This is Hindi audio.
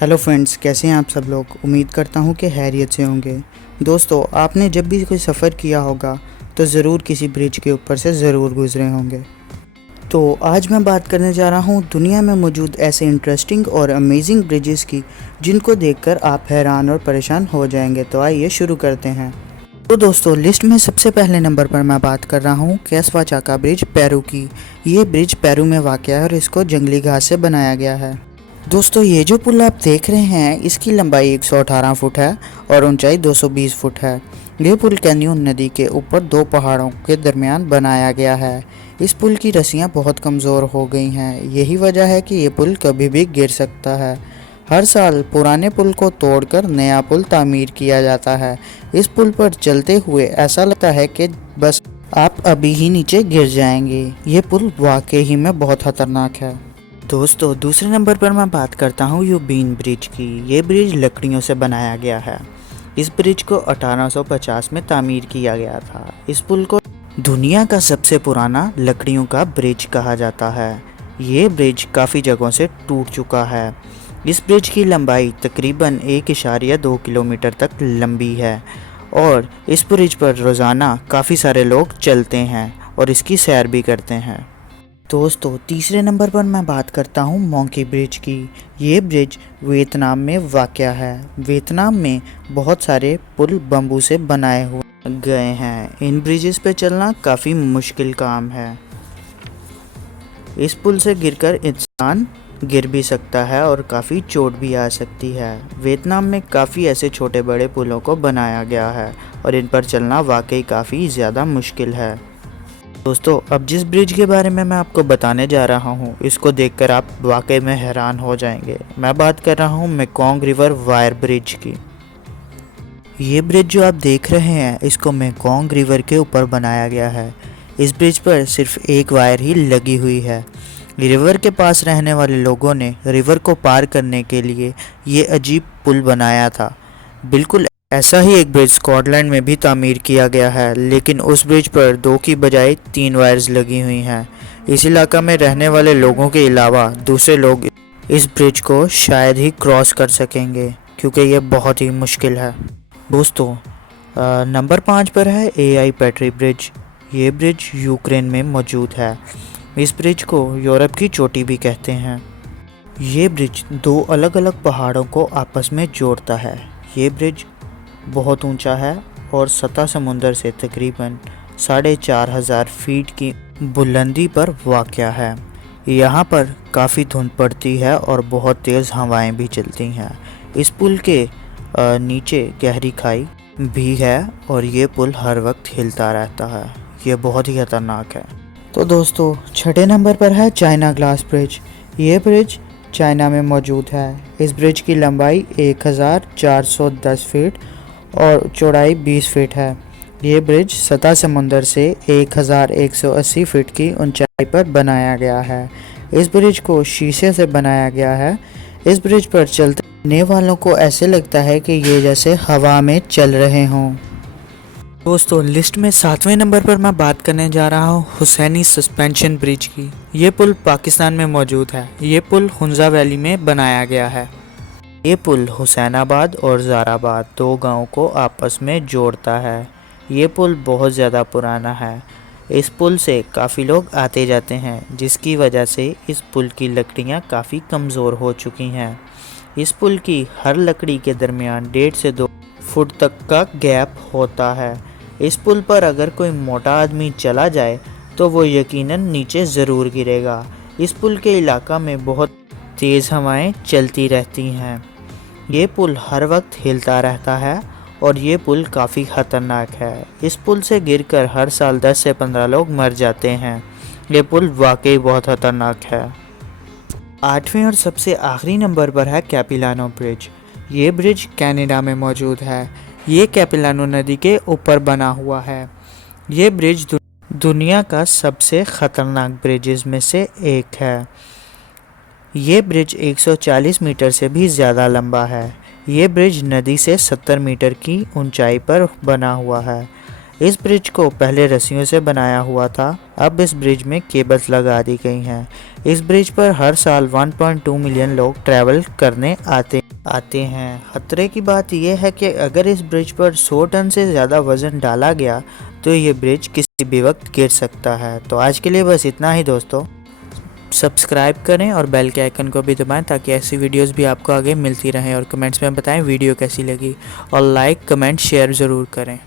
हेलो फ्रेंड्स, कैसे हैं आप सब लोग। उम्मीद करता हूं कि खैरियत से होंगे। दोस्तों, आपने जब भी कोई सफ़र किया होगा तो ज़रूर किसी ब्रिज के ऊपर से ज़रूर गुज़रे होंगे। तो आज मैं बात करने जा रहा हूं दुनिया में मौजूद ऐसे इंटरेस्टिंग और अमेजिंग ब्रिजेस की जिनको देखकर आप हैरान और परेशान हो जाएंगे। तो आइए शुरू करते हैं। तो दोस्तों, लिस्ट में सबसे पहले नंबर पर मैं बात कर रहा हूँ कैस्वाचाका ब्रिज, पेरू की। ये ब्रिज पेरू में वाक़ है और इसको जंगली घास से बनाया गया है। दोस्तों, ये जो पुल आप देख रहे हैं इसकी लंबाई 118 फुट है और ऊंचाई 220 फुट है। ये पुल कैन्योन नदी के ऊपर दो पहाड़ों के दरमियान बनाया गया है। इस पुल की रस्सियाँ बहुत कमज़ोर हो गई हैं। यही वजह है कि ये पुल कभी भी गिर सकता है। हर साल पुराने पुल को तोड़कर नया पुल तामीर किया जाता है। इस पुल पर चलते हुए ऐसा लगता है कि बस आप अभी ही नीचे गिर जाएंगे। ये पुल वाकई ही में बहुत खतरनाक है। दोस्तों, दूसरे नंबर पर मैं बात करता हूँ यूबीन ब्रिज की। ये ब्रिज लकड़ियों से बनाया गया है। इस ब्रिज को 1850 में तामीर किया गया था। इस पुल को दुनिया का सबसे पुराना लकड़ियों का ब्रिज कहा जाता है। ये ब्रिज काफ़ी जगहों से टूट चुका है। इस ब्रिज की लंबाई तकरीबन 1.2 किलोमीटर तक लंबी है और इस ब्रिज पर रोज़ाना काफ़ी सारे लोग चलते हैं और इसकी सैर भी करते हैं। दोस्तों, तीसरे नंबर पर मैं बात करता हूँ मोंकी ब्रिज की। ये ब्रिज वियतनाम में वाक़या है। वियतनाम में बहुत सारे पुल बम्बू से बनाए हुए गए हैं। इन ब्रिजेस पे चलना काफ़ी मुश्किल काम है। इस पुल से गिरकर इंसान गिर भी सकता है और काफ़ी चोट भी आ सकती है। वियतनाम में काफ़ी ऐसे छोटे बड़े पुलों को बनाया गया है और इन पर चलना वाकई काफ़ी ज़्यादा मुश्किल है। दोस्तों, अब जिस ब्रिज के बारे में मैं आपको बताने जा रहा हूँ इसको देखकर आप वाकई में हैरान हो जाएंगे। मैं बात कर रहा हूँ मेकोंग रिवर वायर ब्रिज की। ये ब्रिज जो आप देख रहे हैं इसको मेकोंग रिवर के ऊपर बनाया गया है। इस ब्रिज पर सिर्फ एक वायर ही लगी हुई है। रिवर के पास रहने वाले लोगों ने रिवर को पार करने के लिए ये अजीब पुल बनाया था। बिल्कुल ऐसा ही एक ब्रिज स्कॉटलैंड में भी तामीर किया गया है, लेकिन उस ब्रिज पर 2 की बजाय 3 वायर्स लगी हुई हैं। इस इलाका में रहने वाले लोगों के अलावा दूसरे लोग इस ब्रिज को शायद ही क्रॉस कर सकेंगे क्योंकि ये बहुत ही मुश्किल है। दोस्तों, नंबर 5 पर है एआई पेट्री ब्रिज। ये ब्रिज यूक्रेन में मौजूद है। इस ब्रिज को यूरोप की चोटी भी कहते हैं। ये ब्रिज 2 अलग अलग पहाड़ों को आपस में जोड़ता है। ये ब्रिज बहुत ऊंचा है और सतह समुंदर से तकरीबन 4,500 फीट की बुलंदी पर वाक़या है। यहाँ पर काफ़ी धुंध पड़ती है और बहुत तेज़ हवाएं भी चलती हैं। इस पुल के नीचे गहरी खाई भी है और ये पुल हर वक्त हिलता रहता है। ये बहुत ही खतरनाक है। तो दोस्तों, छठे नंबर पर है चाइना ग्लास ब्रिज। ये ब्रिज चाइना में मौजूद है। इस ब्रिज की लंबाई 1410 फीट और चौड़ाई 20 फीट है। ये ब्रिज सतह समुंदर से 1180 फीट की ऊंचाई पर बनाया गया है। इस ब्रिज को शीशे से बनाया गया है। इस ब्रिज पर चलने वालों को ऐसे लगता है कि ये जैसे हवा में चल रहे हों। दोस्तों, लिस्ट में 7वें नंबर पर मैं बात करने जा रहा हूँ हुसैनी सस्पेंशन ब्रिज की। ये पुल पाकिस्तान में मौजूद है। ये पुल हुंजा वैली में बनाया गया है। ये पुल हुसैनाबाद और ज़ाराबाद 2 गाँव को आपस में जोड़ता है। ये पुल बहुत ज़्यादा पुराना है। इस पुल से काफ़ी लोग आते जाते हैं, जिसकी वजह से इस पुल की लकड़ियाँ काफ़ी कमज़ोर हो चुकी हैं। इस पुल की हर लकड़ी के दरमियान 1.5 से 2 फुट तक का गैप होता है। इस पुल पर अगर कोई मोटा आदमी चला जाए तो वो यकीनन नीचे ज़रूर गिरेगा। इस पुल के इलाका में बहुत तेज़ हवाएं चलती रहती हैं। ये पुल हर वक्त हिलता रहता है और ये पुल काफ़ी ख़तरनाक है। इस पुल से गिरकर हर साल 10 से 15 लोग मर जाते हैं। ये पुल वाकई बहुत ख़तरनाक है। 8वें और सबसे आखिरी नंबर पर है कैपिलानो ब्रिज। ये ब्रिज कनाडा में मौजूद है। ये कैपिलानो नदी के ऊपर बना हुआ है। ये ब्रिज दुनिया का सबसे ख़तरनाक ब्रिजेस में से एक है। ये ब्रिज 140 मीटर से भी ज़्यादा लंबा है। ये ब्रिज नदी से 70 मीटर की ऊंचाई पर बना हुआ है। इस ब्रिज को पहले रस्सियों से बनाया हुआ था, अब इस ब्रिज में केबल्स लगा दी गई हैं। इस ब्रिज पर हर साल 1.2 मिलियन लोग ट्रैवल करने आते हैं। आते हैं। खतरे की बात यह है कि अगर इस ब्रिज पर 100 टन से ज़्यादा वज़न डाला गया तो ये ब्रिज किसी भी वक्त गिर सकता है। तो आज के लिए बस इतना ही दोस्तों। सब्सक्राइब करें और बेल के आइकन को भी दबाएं ताकि ऐसी वीडियोस भी आपको आगे मिलती रहें, और कमेंट्स में बताएं वीडियो कैसी लगी, और लाइक कमेंट शेयर ज़रूर करें।